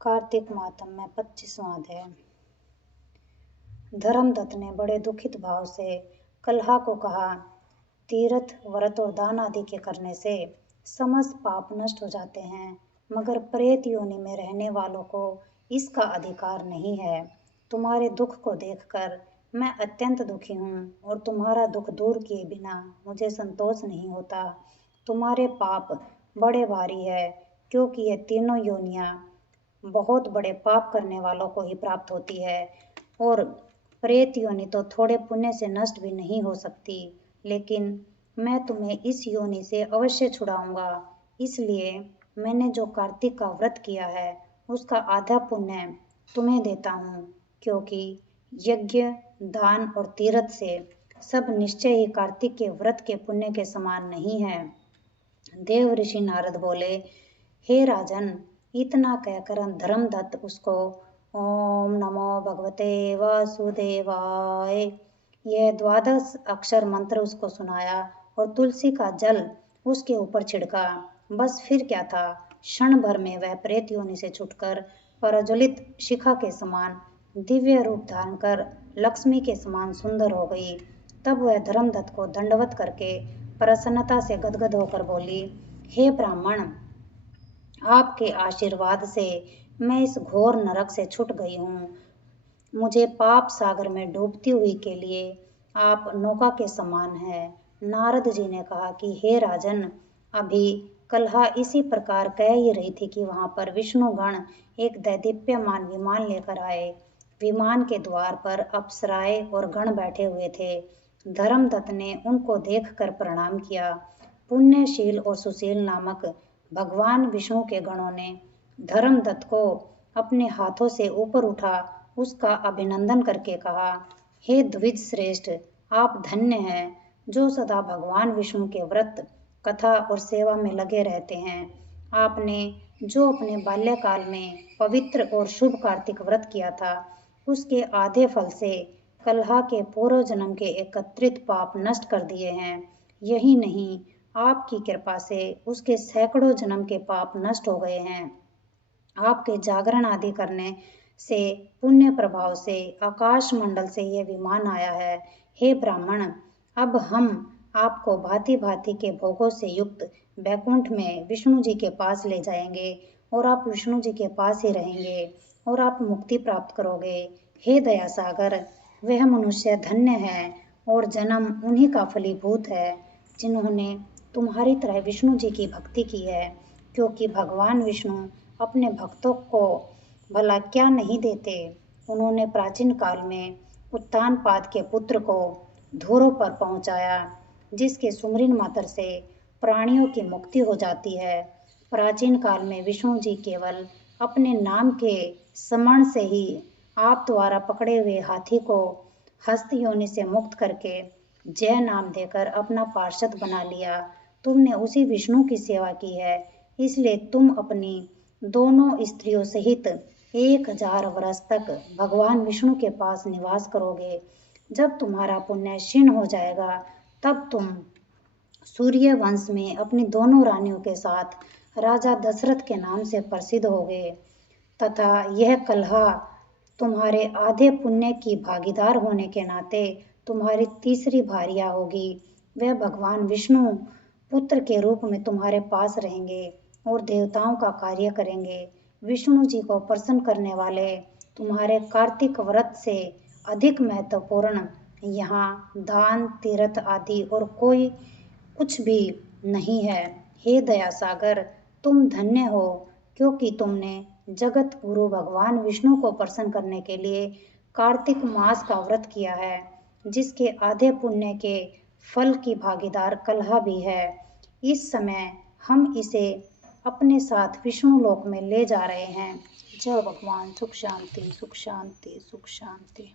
कार्तिक मातम में 25वां अध्याय। धर्मदत्त ने बड़े दुखित भाव से कलहा को कहा, तीर्थ व्रत और दान आदि के करने से समस्त पाप नष्ट हो जाते हैं, मगर प्रेत योनि में रहने वालों को इसका अधिकार नहीं है। तुम्हारे दुख को देखकर मैं अत्यंत दुखी हूँ और तुम्हारा दुख दूर किए बिना मुझे संतोष नहीं होता। तुम्हारे पाप बड़े भारी है, क्योंकि ये तीनों योनियाँ बहुत बड़े पाप करने वालों को ही प्राप्त होती है, और प्रेत योनि तो थोड़े पुण्य से नष्ट भी नहीं हो सकती, लेकिन मैं तुम्हें इस योनि से अवश्य छुड़ाऊंगा। इसलिए मैंने जो कार्तिक का व्रत किया है उसका आधा पुण्य तुम्हें देता हूँ, क्योंकि यज्ञ, दान और तीर्थ से सब निश्चय ही कार्तिक के व्रत के पुण्य के समान नहीं है। देव ऋषि नारद बोले, हे राजन, इतना कहकर धर्मदत्त उसको ओम नमो भगवते वासुदेवाय यह 12 अक्षर मंत्र उसको सुनाया और तुलसी का जल उसके ऊपर छिड़का। बस फिर क्या था, क्षण भर में वह प्रेत योनि से छुटकर प्रज्वलित शिखा के समान दिव्य रूप धारण कर लक्ष्मी के समान सुंदर हो गई। तब वह धर्मदत्त को दंडवत करके प्रसन्नता से गदगद होकर बोली, हे ब्राह्मण, आपके आशीर्वाद से मैं इस घोर नरक से छूट गई हूँ। मुझे पाप सागर में डूबती हुई के लिए आप नौका के समान है। नारद जी ने कहा कि हे राजन, अभी कलहा इसी प्रकार कह ही रही थी कि वहां पर विष्णुगण एक दैदीप्यमान विमान लेकर आए। विमान के द्वार पर अप्सराएं और गण बैठे हुए थे। धर्मदत्त ने उनको देखकर प्रणाम किया। पुण्यशील और सुशील नामक भगवान विष्णु के गणों ने धर्मदत्त को अपने हाथों से ऊपर उठा उसका अभिनंदन करके कहा, हे द्विज श्रेष्ठ, आप धन्य हैं जो सदा भगवान विष्णु के व्रत, कथा और सेवा में लगे रहते हैं। आपने जो अपने बाल्यकाल में पवित्र और शुभ कार्तिक व्रत किया था, उसके आधे फल से कलहा के पूर्व जन्म के एकत्रित पाप नष्ट कर दिए हैं। यही नहीं, आपकी कृपा से उसके सैकड़ों जन्म के पाप नष्ट हो गए हैं। आपके जागरण आदि करने से पुण्य प्रभाव से आकाश मंडल से यह विमान आया है। हे ब्राह्मण, अब हम आपको भांति भांति के भोगों से युक्त वैकुंठ में विष्णु जी के पास ले जाएंगे और आप विष्णु जी के पास ही रहेंगे और आप मुक्ति प्राप्त करोगे। हे दया सागर, वह मनुष्य धन्य है और जन्म उन्हीं का फलीभूत है जिन्होंने तुम्हारी तरह विष्णु जी की भक्ति की है, क्योंकि भगवान विष्णु अपने भक्तों को भला क्या नहीं देते। उन्होंने प्राचीन काल में उत्तानपाद के पुत्र को धुरों पर पहुंचाया, जिसके सुमरन मात्र से प्राणियों की मुक्ति हो जाती है। प्राचीन काल में विष्णु जी केवल अपने नाम के स्मरण से ही आप द्वारा पकड़े हुए हाथी को हस्त योनि से मुक्त करके जय नाम देकर अपना पार्षद बना लिया। तुमने उसी विष्णु की सेवा की है, इसलिए तुम अपनी दोनों स्त्रियों सहित 1000 वर्ष तक भगवान विष्णु के पास निवास करोगे। जब तुम्हारा पुण्य क्षीण हो जाएगा, तब तुम सूर्य वंश में अपनी दोनों रानियों के साथ राजा दशरथ के नाम से प्रसिद्ध होगे, तथा यह कलहा तुम्हारे आधे पुण्य की भागीदार होने के नाते तुम्हारी तीसरी भार्या होगी। वह भगवान विष्णु पुत्र के रूप में तुम्हारे पास रहेंगे और देवताओं का कार्य करेंगे। विष्णु जी को प्रसन्न करने वाले तुम्हारे कार्तिक व्रत से अधिक महत्वपूर्ण यहाँ दान, तीर्थ आदि और कोई कुछ भी नहीं है। हे दया सागर, तुम धन्य हो, क्योंकि तुमने जगत गुरु भगवान विष्णु को प्रसन्न करने के लिए कार्तिक मास का व्रत किया है, जिसके आधे पुण्य के फल की भागीदार कलहा भी है। इस समय हम इसे अपने साथ विष्णु लोक में ले जा रहे हैं। जय भगवान। सुख शांति, सुख शांति, सुख शांति।